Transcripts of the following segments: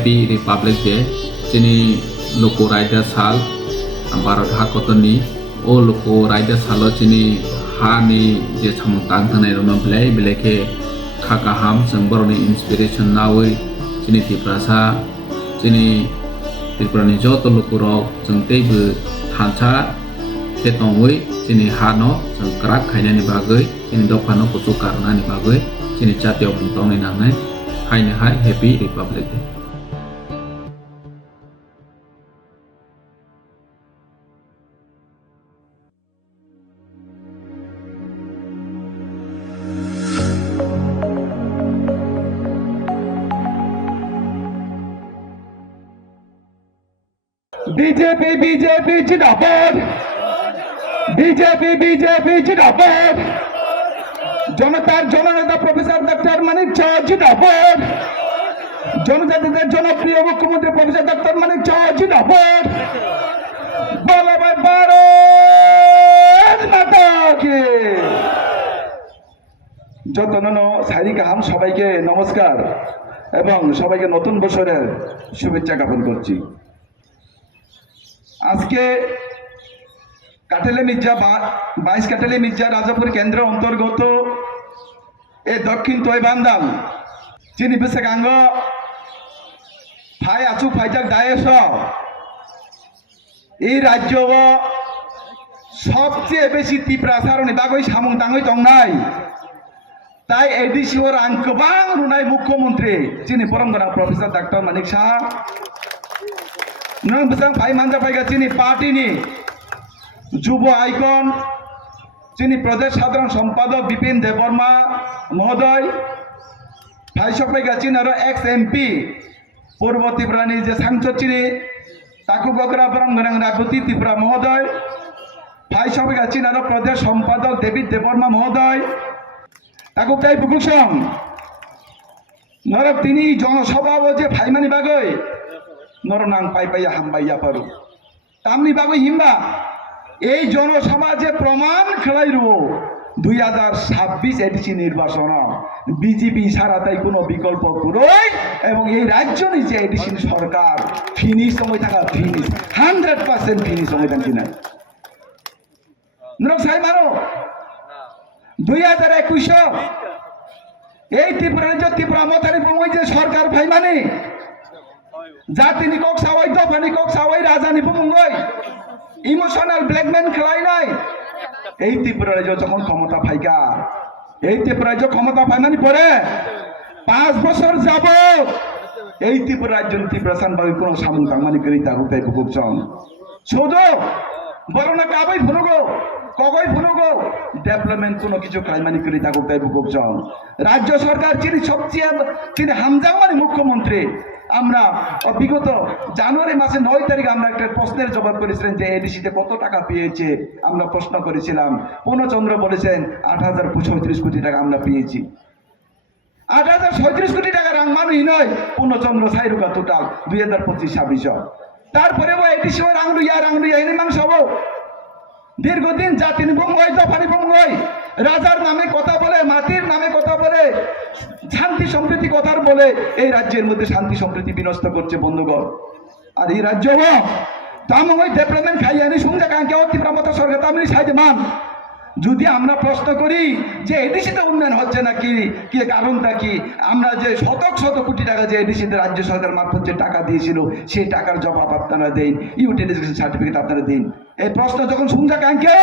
Happy Republic Day chini loko raida sal Bharat hakotoni o loko raida salo chini ha ni je samung tang thanai rona belai ke khakaham sangboroni inspiration nawi chini tiprasa chini Tripurani joto loko rok jeng teibu thancha ketongwi chini hano jeng krak khainani bagoi chini dofano kutu karnani bagoi chini jatiyo bungtongni nangnai haini hai Happy Republic Day. BJP जिंदाबाद BJP जिंदाबाद জনতার জননেতা professor doctor মানিক চ জিন্দাবাদ জনজাতিদের জনপ্রিয় মুখ্যমন্ত্রী professor doctor মানিক চ জিন্দাবাদ বলো ভাই ভারত মাতা কি যতনন সারি কাহাম সবাইকে নমস্কার এবং সবাইকে নতুন বছরের শুভেচ্ছা জ্ঞাপন করছি। আজকে কাটেলে মির্জা 22 কাটেলে মির্জা রাজাপুর কেন্দ্রের অন্তর্গত এই দক্ষিণ তৈবান্দাল চিনি বেসে গাঙ্গ ফাই আচু ফাইজাক দায়েশ এই রাজ্য সবচেয়ে বেশি তীব্রাসারণী বাগৈ সামুং তাঙৈ তংনাই তাই এডিসি ওর আং গোबां রুনাই মুখ্যমন্ত্রী চিনি পরমগনা প্রফেসর ডক্টর মানিক সাহা নং বেসাं ফাই মানজা ফাইগা চিনি পার্টিনি যুব আইকন যিনি প্রদেশ সাধারণ সম্পাদক বিপিন দেববর্মা মহোদয় ভাই সবাইকা চিনি আর এক্স এমপি পূর্ব ত্রিপুরানি যে সাংসদ চিনি তাকু বকরা বরংগনাং রাবতী ত্রিপুরা মহোদয় ভাই সবাইকা চিনি আর প্রদেশ সম্পাদক দেবী দেববর্মা মহোদয় তাকু তাই বুকুসং নরক তিনি জনসভা যে ভাইমানি বাগৈ নরনাং পাইপাইয়া হামবাইয়া পারু তামনি বাগৈ হিমবা এই জনসমাজে প্রমাণ খেলাই রব 2026 এডিসি নির্বাচন বিজেপি ছাড়া তাই কোনো বিকল্প পুরোই এবং এই রাজ্য নিচে এডিসি সরকার ফিনিশ সময় থাকা ফিনিশ 100% ফিনিশ সময় থাকি না নরক সাই মারো 2021 এই ত্রিপুরা মথারি বঙ্গই যে সরকার ভাই মানে জাতিনি cock Sawai দফানি cock Sawai রাজানি বঙ্গই emotional blackmail খেলাই নাই এই ত্রিপুরা রাজ্য যখন ক্ষমতা পাইকা এই ত্রিপুরা রাজ্য ক্ষমতা পাইমানি পরে 5 বছর যাব এই ত্রিপুরা রাজ্য ত্রিপুরাসান বাগৈ কোনো সামুং তাংমানি করি তাগু তাই বুকুকচং শুধু বড় না কাবই ফুনুগো কগই ফুনুগো ডেভেলপমেন্ট কোনো কিছু খাইমানি করি তাগু তাই বুকুকচং রাজ্য সরকার যিনি সবচেয়ে তিনি হামজাওয়ানি মুখ্যমন্ত্রী আমরা বিগত জানুয়ারি মাসে 9 তারিখে আমরা একটা প্রশ্নের জবাব করেছিলেন যে এডিসিতে কত টাকা পেয়েছে আমরা প্রশ্ন করেছিলাম পূর্ণচন্দ্র বলেছেন 8,036 কোটি টাকা আমরা পেয়েছি 8,036 কোটি টাকা রাং মানুষ নয় পূর্ণচন্দ্র সাইরুকা টোটাল 2025-26 তারপরে ও এডিসি ও রাংলুইয়া এনে মাংস হবো দীর্ঘদিন জাতিনি বঙ্গই দফানি বঙ্গই রাজার নামে কথা বলে মাটির নামে কথা বলে শান্তি সম্প্রীতি কথার বলে এই রাজ্যের মধ্যে শান্তি সম্প্রীতি বিনষ্ট করছে বন্ধুগণ আর এই রাজ্য তামই ডেভেলপমেন্ট খাইয়ানি সুন্দর কাঙ্কে তীব্রমতা সরকার তামিনি সাইডে মান যদি আমরা প্রশ্ন করি যে এডিসিতে উন্নয়ন হচ্ছে না কি কি কারণটা কি আমরা যে শত কোটি টাকা যে এডিসিতে রাজ্য সরকার মারফত যে টাকা দিয়েছিল সেই টাকার জবাব আপনারা দেন ইউটিলাইজেশন সার্টিফিকেট আপনারা দিন এই প্রশ্ন যখন শুনছা কাঙ্কে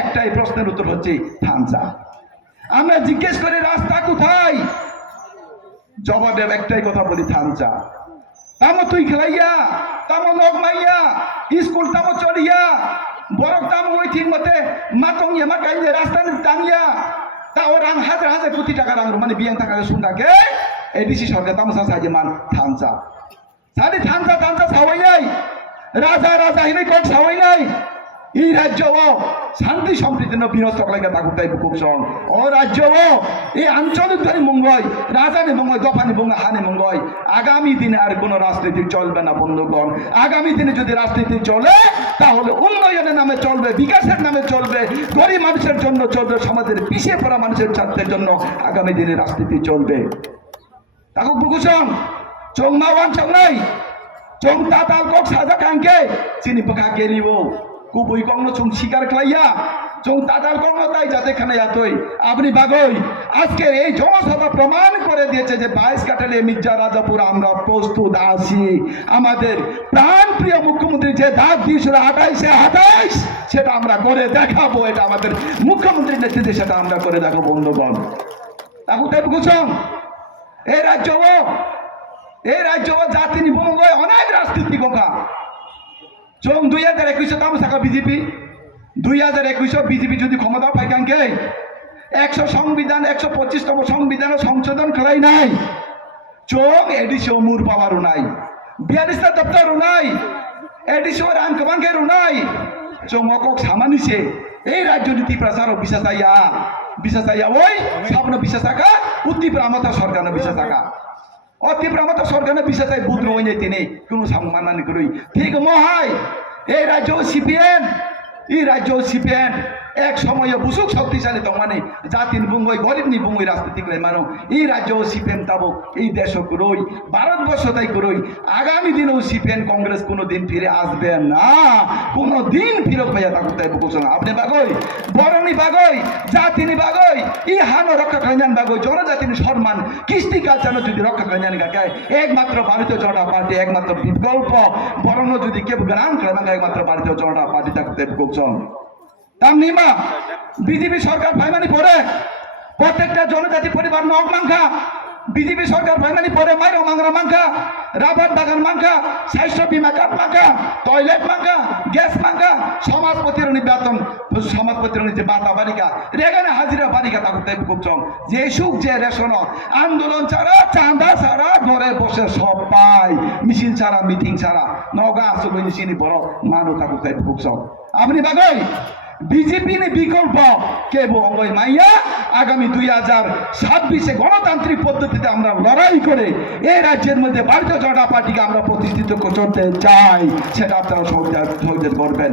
একটাই প্রশ্নের উত্তর হচ্ছে থানচা আমরা জিজ্ঞেস করি রাস্তা কোথায় জবাবে একটাই কথা বলি থানচা তামো তুই খেলাইয়া তামো নগমাইয়া স্কুল তামো চড়িয়া বরক তামো ওই ঠিক মতে মাতংয়া মা গাইলে রাস্তা দামিয়া তা ও রাং হাজার কোটি টাকা রাং মানে বিয়ান টাকা শুনদাকে এডিসি সরকার তামো সাহায্য মান থানচা সাদি থানচা সাওয়াই রাজা হিনে কোক সাওয়াই নাই এই রাজ্য শান্তি সম্প্রীতি বিনষ্ট লাগে তাগুতাই বুকুকচং ও রাজ্য এই আঞ্চলিক ধরে মঙ্গয় রাজানি মঙ্গয় দফানি মঙ্গয় হানি মঙ্গয় আগামী দিনে আর কোনো রাজনীতি চলবে না বন্ধুগণ আগামী দিনে যদি রাজনীতি চলে তাহলে উন্নয়নের নামে চলবে বিকাশের নামে চলবে গরিব মানুষের জন্য চলবে সমাজের পিছিয়ে পড়া মানুষের স্বার্থের জন্য আগামী দিনে রাজনীতি চলবে তাগুক বুকুকচং Chong mawan chong nai. Chong tatal kok saja kangke. Sini peka geliwo. Kubui kong no chong shikar klaya. Chong tatal kong no tai jate khana yatoi. Apni bagoi. আজকে এই জনসভা প্রমাণ করে দিয়েছে যে 22 কাঠালে মির্জা রাজাপুর আমরা প্রস্তুত আছি। আমাদের প্রাণপ্রিয় মুখ্যমন্ত্রী যে ডাক দিয়েছিল 28 সেটা আমরা করে দেখাবো। এটা আমাদের মুখ্যমন্ত্রীর নেতৃত্বে সেটা আমরা করে দেখাবো বন্ধুগণ। তাকে তাই বুঝছং এই রাজ্য জাতি নিবঙ্গয় অনেক রাজনীতি গঙ্গা চং 2021 তাম থাকা বিজেপি 2021 বিজেপি যদি ক্ষমতা পাই কাঙ্কে 100 সংবিধান 125তম সংবিধান সংশোধন করাই নাই চং এডিসিও মুর পাওয়ারও নাই 42টা দপ্তরও নাই এডিসিও রান কমাঙ্গেরও নাই চং অকক সামানিছে এই রাজনীতি প্রচার বিশেষাইয়া ওই সামনে বিশেষ থাকা উত্তিপ্রামতা সরকার বিশেষ থাকা অতিপ্রামতা সরকার বিশেষাই বুদ্র হয়ে তিনি কোনো সম্মানানি করি ঠিক মহাই এই রাজ্য সিপিএন এক সময় বুসুক শক্তিশালী তো মানে জাতির বুঙ্গই গরিব নি বুঙ্গই রাজনীতি করে মানো এই রাজ্য সিপিএম তাবো এই দেশ করই ভারতবর্ষ তাই করই আগামী দিনেও সিপিএন কংগ্রেস কোনো দিন ফিরে আসবে না কোনো দিন ফিরে হইয়া থাকুক তাই ঘোষণা আপনি বাগই বরণী বাগই জাতিনি বাগই ই হানো রক্ষা কল্যাণ বাগই জনজাতিনি সম্মান কৃষ্টি কালচার যদি রক্ষা কল্যাণ গায় একমাত্র ভারতীয় জনতা পার্টি একমাত্র বিকল্প বরণ যদি কেউ গ্রাম করে একমাত্র ভারতীয় জনতা পার্টি থাকতে ঘোষণ তামনিমা বিজেপি সরকার ফাইমানি পড়ে প্রত্যেকটা জনজাতি পরিবার নক মাংখা বিজেপি সরকার ফাইমানি পড়ে মাইরো মাংরা মাংখা রাবার বাগান মাংখা স্বাস্থ্য বিমা কার্ড মাংখা টয়লেট মাংখা গ্যাস মাংখা সমাজ প্রতিরণী বেতন সমাজ প্রতিরণী যে বাতা বালিকা রেগানে হাজিরা বালিকা তাকে খুব চং যে সুখ যে রেশন আন্দোলন ছাড়া চাঁদা ছাড়া ঘরে বসে সব পায় মিছিল ছাড়া মিটিং ছাড়া নগা আসল চিনি বড় মানুষ তাকে খুব চং আপনি বাগই বিজেপি নে বিকল্প কেবল অঙ্গই মাইয়া আগামী 2026 গণতান্ত্রিক পদ্ধতিতে আমরা লড়াই করে এই রাজ্যের মধ্যে ভারতীয় জনতা পার্টিকে আমরা প্রতিষ্ঠিত করতে চাই সেটা আপনারা সহযোগিতা করবেন।